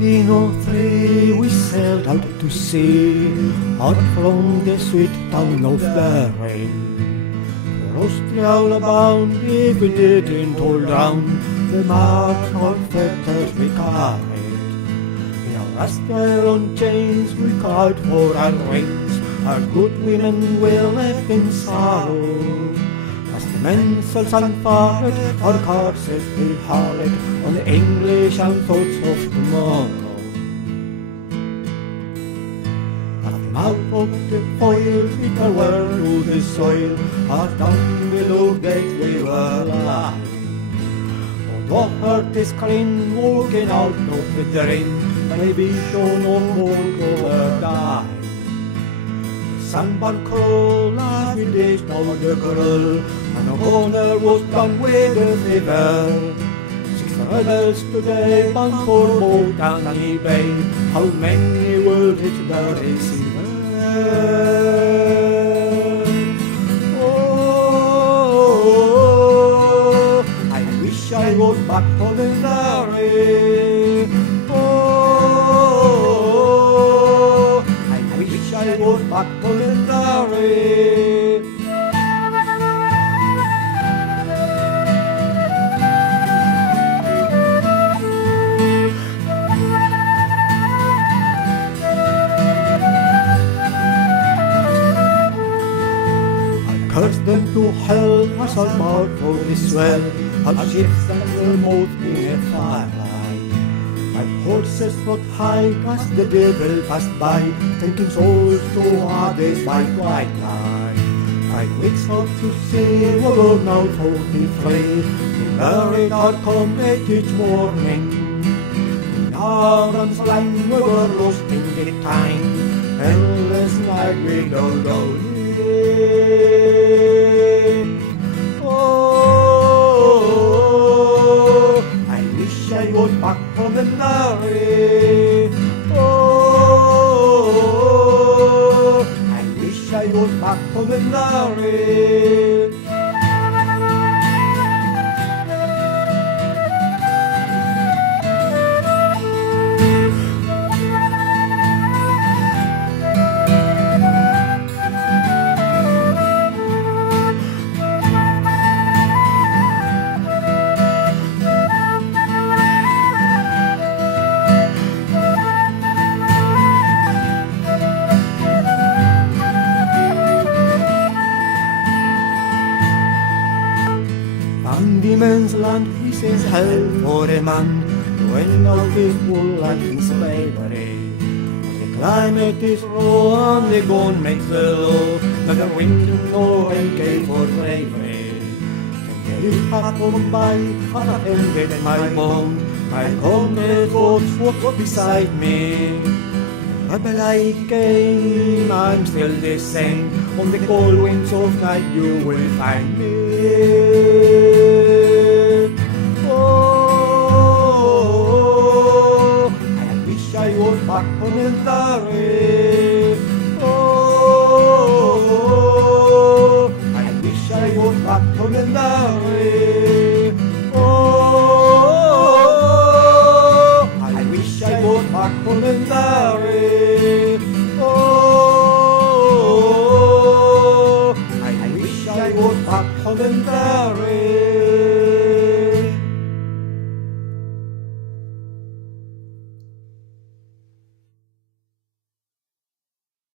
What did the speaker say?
1803 we sailed out to sea, out from the sweet town of Derry. For Austria bound, if we didn't hold down, the march or fetters we carried. In our rascal chains we cried for our rings, our good women were left in sorrow. As the men sultan fired, our corpses we hauled on the English and thoughts of tomorrow. At the mouth of the foil, we were to the soil, as down below deck we were lying. Although hurt is clean, walking out of the drain, maybe show no more over dying. Sandbar crawl as we dashed down the girl, and the owner was done with the fever. 6 rebels today bound for boat and bay, how many will hit the receiver? Oh, I wish I was back home in Derry. Oh, I wish I was back home in Derry. Curse them to hell as our mouth for this well, our ships and remote in a firelight. My horses rode high as the devil passed by, taking souls to Hades by twilight. 5 weeks out to sea, we were now 43, we buried our comrade each morning. In arms line we were lost in the time, endless night we don't go. Oh, I wish I was back home in Derry. Oh, I wish I was back home in Derry. Van Diemen's land, he says hell for a man to end out his whole life in slavery. The climate is raw and the gun makes the law, not the wind no rain for bravery. Can you have come by, and I ended my bone, my comrade walked beside me. Rebel I came, I'm still the same, on the cold winds of night you will find me. Oh, I wish I was back home in Derry. Oh, I wish I was back home in Derry. Oh, I wish I was back home in Derry. Oh, I wish I was back home in Derry.